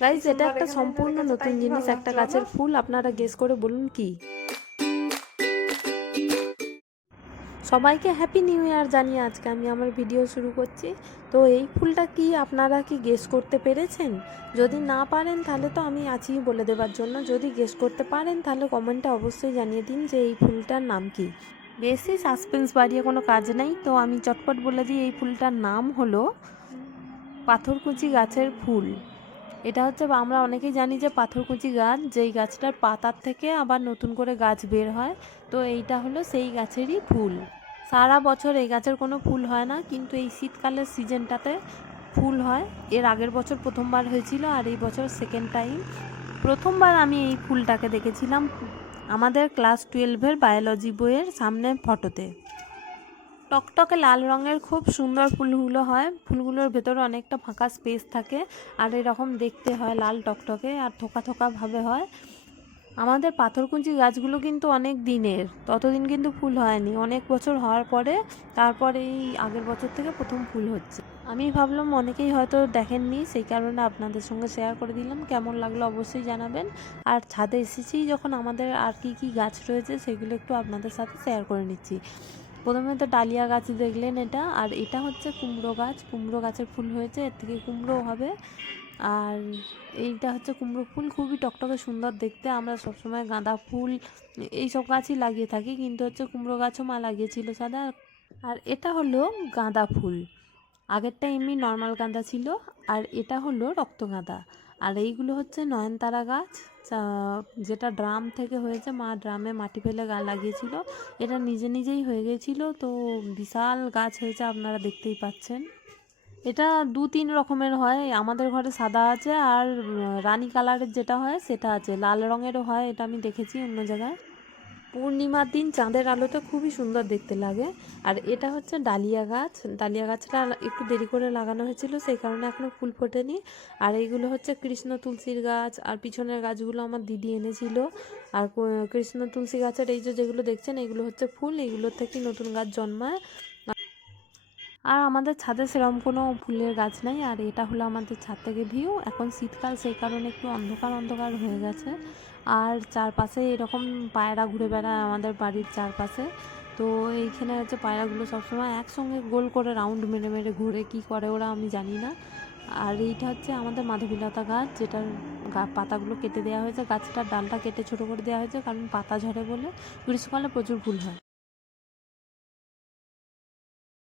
Guys, এটা একটা সম্পূর্ণ নতুন জিনিস, একটা গাছের ফুল। আপনারা গেস করে বলুন কি। সবাইকে হ্যাপি নিউ ইয়ার জানিয়ে আজকে আমি আমার ভিডিও শুরু করছি। তো এই ফুলটা কি আপনারা কি গেস করতে পেরেছেন? যদি না পারেন তাহলে তো আমি আছি বলে দেওয়ার জন্য। যদি গেস করতে পারেন তাহলে কমেন্টে অবশ্যই জানিয়ে দিন যে এই ফুলটার নাম কি। বেশি সাসপেন্স বাড়িয়ে কোনো কাজ নেই, তো আমি চটপট বলে দিই এই ফুলটার নাম হলো পাথরকুচি গাছের ফুল। এটা হচ্ছে, আমরা অনেকেই জানি যে পাথরকুচি গাছ, যেই গাছটার পাতার থেকে আবার নতুন করে গাছ বের হয়। তো এইটা হলো সেই গাছেরই ফুল। সারা বছর এই গাছের কোনো ফুল হয় না, কিন্তু এই শীতকালের সিজনটাতে ফুল হয়। এর আগের বছর প্রথমবার হয়েছিল, আর এই বছর সেকেন্ড টাইম। প্রথমবার আমি এই ফুলটাকে দেখেছিলাম আমাদের ক্লাস 12-এর বায়োলজি বইয়ের সামনে ফটোতে। টকটকে লাল রঙের খুব সুন্দর ফুলগুলো হয়। ফুলগুলোর ভেতরে অনেকটা ফাঁকা স্পেস থাকে, আর এরকম দেখতে হয় লাল টকটকে, আর থোকা থোকা ভাবে হয়। আমাদের পাথরকুচি গাছগুলো কিন্তু অনেক দিনের, ততদিন কিন্তু ফুল হয়নি। অনেক বছর হওয়ার পরে তারপরে এই আগের বছর থেকে প্রথম ফুল হচ্ছে। আমি ভাবলাম অনেকেই হয়তো দেখেননি, সেই কারণে আপনাদের সঙ্গে শেয়ার করে দিলাম। কেমন লাগলো অবশ্যই জানাবেন। আর ছাদে এসেছি যখন, আমাদের আর কি কি গাছ রয়েছে সেগুলো একটু আপনাদের সাথে শেয়ার করে নিচ্ছি। প্রথমে তো ডালিয়া গাছ দেখলেন এটা, আর এটা হচ্ছে কুমড়ো গাছ। কুমড়ো গাছের ফুল হয়েছে, এর থেকে কুমড়ো হবে। আর এইটা হচ্ছে কুমড়ো ফুল, খুবই টকটকে সুন্দর দেখতে। আমরা সবসময় গাঁদা ফুল এইসব গাছই লাগিয়ে থাকি, কিন্তু হচ্ছে কুমড়ো গাছও মা লাগিয়েছিল সাদা। আর এটা হলো গাঁদা ফুল। আগেরটা এমনি নর্মাল গাঁদা ছিল, আর এটা হলো রক্তগাঁদা। আর এইগুলো হচ্ছে নয়নতারা গাছ, যেটা ড্রাম থেকে হয়েছে। মা ড্রামে মাটি ফেলে লাগিয়েছিল, এটা নিজে নিজেই হয়ে গেছিলো। তো বিশাল গাছ হয়েছে, আপনারা দেখতেই পাচ্ছেন। এটা 2-3 রকমের হয়। আমাদের ঘরে সাদা আছে, আর রানী কালারের যেটা হয় সেটা আছে। লাল রঙেরও হয়, এটা আমি দেখেছি অন্য জায়গায়। পূর্ণিমার দিন চাঁদের আলোতে খুবই সুন্দর দেখতে লাগে। আর এটা হচ্ছে ডালিয়া গাছ। ডালিয়া গাছটা একটু দেরি করে লাগানো হয়েছিল, সেই কারণে এখনও ফুল ফোটেনি। আর এইগুলো হচ্ছে কৃষ্ণ তুলসীর গাছ, আর পিছনের গাছগুলো আমার দিদি এনেছিল। আর কৃষ্ণ তুলসী গাছের এই যেগুলো দেখছেন, এগুলো হচ্ছে ফুল, এগুলোর থেকে নতুন গাছ জন্মায়। আর আমাদের ছাদে সেরকম কোনো ফুলের গাছ নাই। আর এটা হলো আমাদের ছাদ থেকে ভিউ। এখন শীতকাল, সেই কারণে একটু অন্ধকার অন্ধকার হয়ে গেছে। আর চারপাশে এরকম পায়রা ঘুরে বেড়ায় আমাদের বাড়ির চারপাশে। তো এইখানে হচ্ছে পায়রাগুলো সবসময় একসঙ্গে গোল করে রাউন্ড মেরে মেরে ঘুরে, কী করে ওরা আমি জানি না। আর এইটা হচ্ছে আমাদের মাধবীলতা গাছ, যেটার পাতাগুলো কেটে দেওয়া হয়েছে। গাছটার ডালটা কেটে ছোটো করে দেওয়া হয়েছে, কারণ পাতা ঝরে বলে। গ্রীষ্মকালে প্রচুর ফুল হয়।